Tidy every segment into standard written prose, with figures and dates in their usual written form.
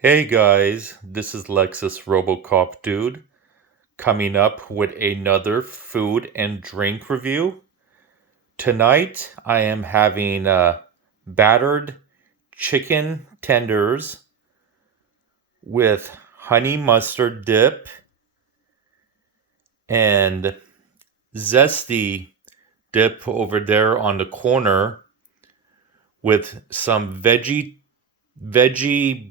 Hey guys, this is Lexus Robocop Dude coming up with another food and drink review. Tonight I am having battered chicken tenders with honey mustard dip and zesty dip over there on the corner with some veggie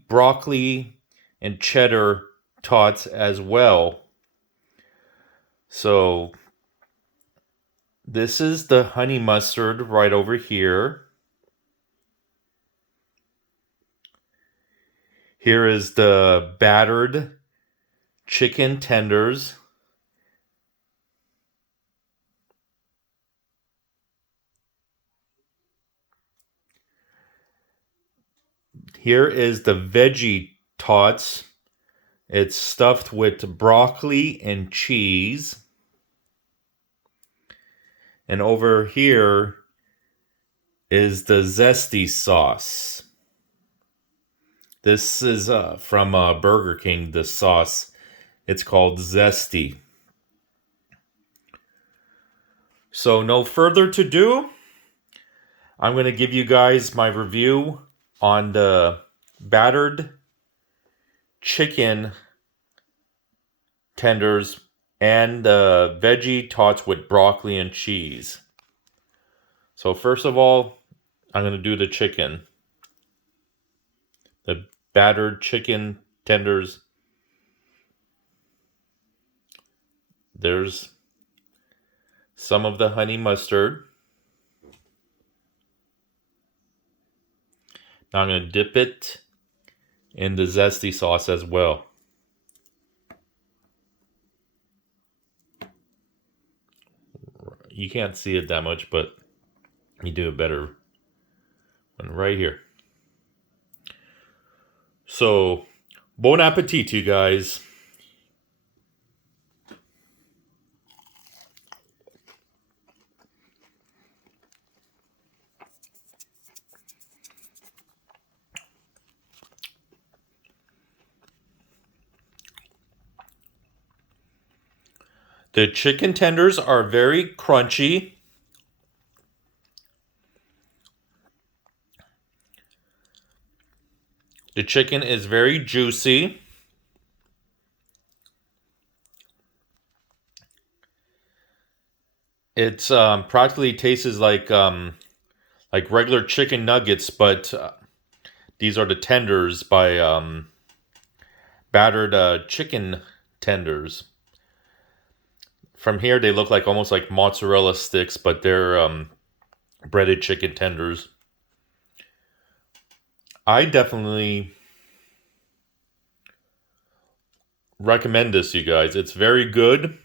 broccoli and cheddar tots as well. So this is the honey mustard right over here. Here is the battered chicken tenders. Here is the Veggie Tots. It's stuffed with broccoli and cheese. And over here is the zesty sauce. This is from Burger King, the sauce. It's called Zesty. So no further to do. I'm going to give you guys my review on the battered chicken tenders and the Veggie Tots with broccoli and cheese. So first of all, I'm going to do the chicken. The battered chicken tenders. There's some of the honey mustard. Now I'm going to dip it in the zesty sauce as well. You can't see it that much, but you do it better one right here. So, bon appetit, you guys. The chicken tenders are very crunchy. The chicken is very juicy. It's practically tastes like regular chicken nuggets, but these are the tenders by battered chicken tenders. From here, they look like almost like mozzarella sticks, but they're breaded chicken tenders. I definitely recommend this, you guys. It's very good.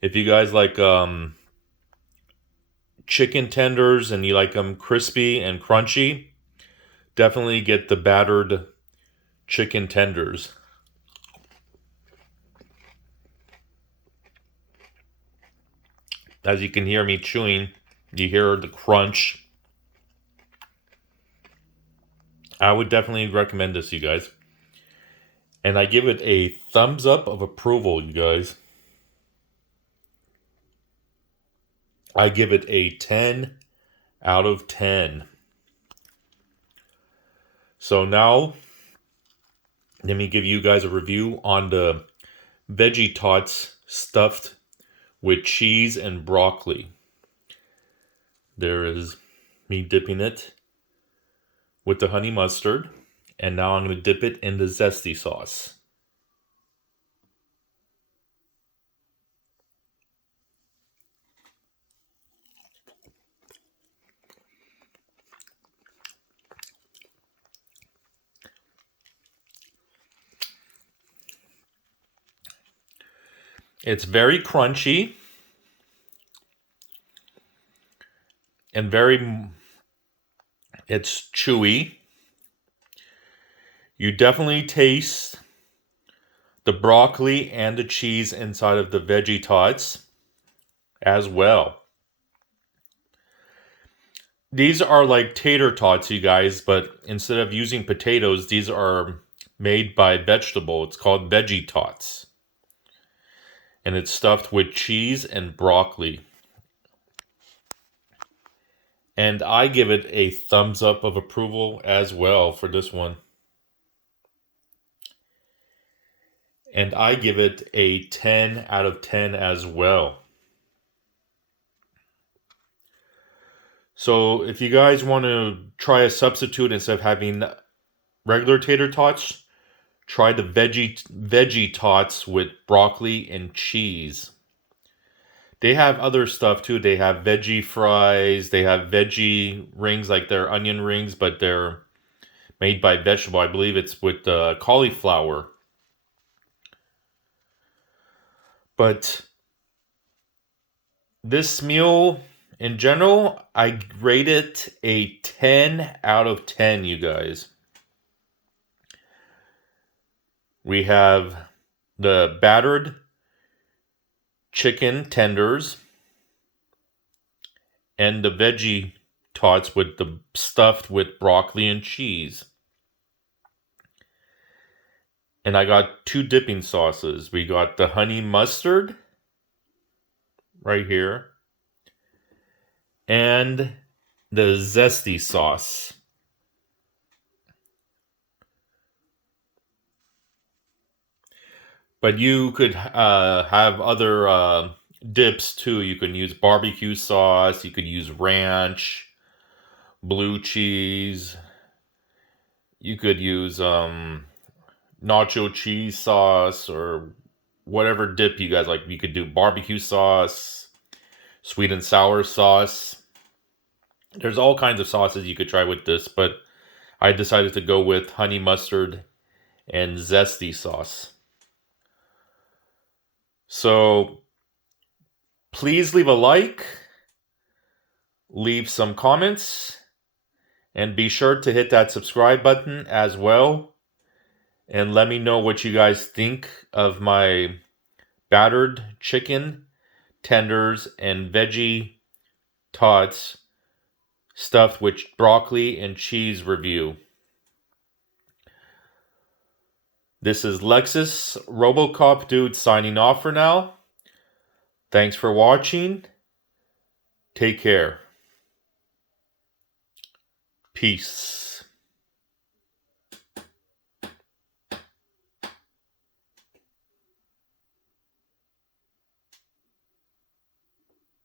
If you guys like chicken tenders and you like them crispy and crunchy, definitely get the battered chicken tenders. As you can hear me chewing, you hear the crunch. I would definitely recommend this, you guys. And I give it a thumbs up of approval, you guys. I give it a 10 out of 10. So now, let me give you guys a review on the Veggie Tots stuffed with cheese and broccoli. There is me dipping it with the honey mustard. And now I'm going to dip it in the zesty sauce. It's very crunchy and it's chewy. You definitely taste the broccoli and the cheese inside of the Veggie Tots as well. These are like tater tots, you guys, but instead of using potatoes, these are made by vegetable. It's called Veggie Tots. And it's stuffed with cheese and broccoli. And I give it a thumbs up of approval as well for this one. And I give it a 10 out of 10 as well. So if you guys want to try a substitute instead of having regular tater tots, try the veggie tots with broccoli and cheese. They have other stuff too. They have veggie fries. They have veggie rings, like they're onion rings, but they're made by vegetable. I believe it's with cauliflower. But this meal, in general, I rate it a 10 out of 10, you guys. We have the battered chicken tenders and the veggie tots with the stuffed with broccoli and cheese. And I got 2 dipping sauces. We got the honey mustard right here and the zesty sauce. But you could have other dips too. You can use barbecue sauce. You could use ranch, blue cheese. You could use nacho cheese sauce or whatever dip you guys like. You could do barbecue sauce, sweet and sour sauce. There's all kinds of sauces you could try with this, but I decided to go with honey mustard and zesty sauce. So please leave a like, leave some comments, and be sure to hit that subscribe button as well. And let me know what you guys think of my battered chicken tenders and veggie tots stuffed with broccoli and cheese review. This is Lexus Robocop Dude signing off for now. Thanks for watching. Take care. Peace.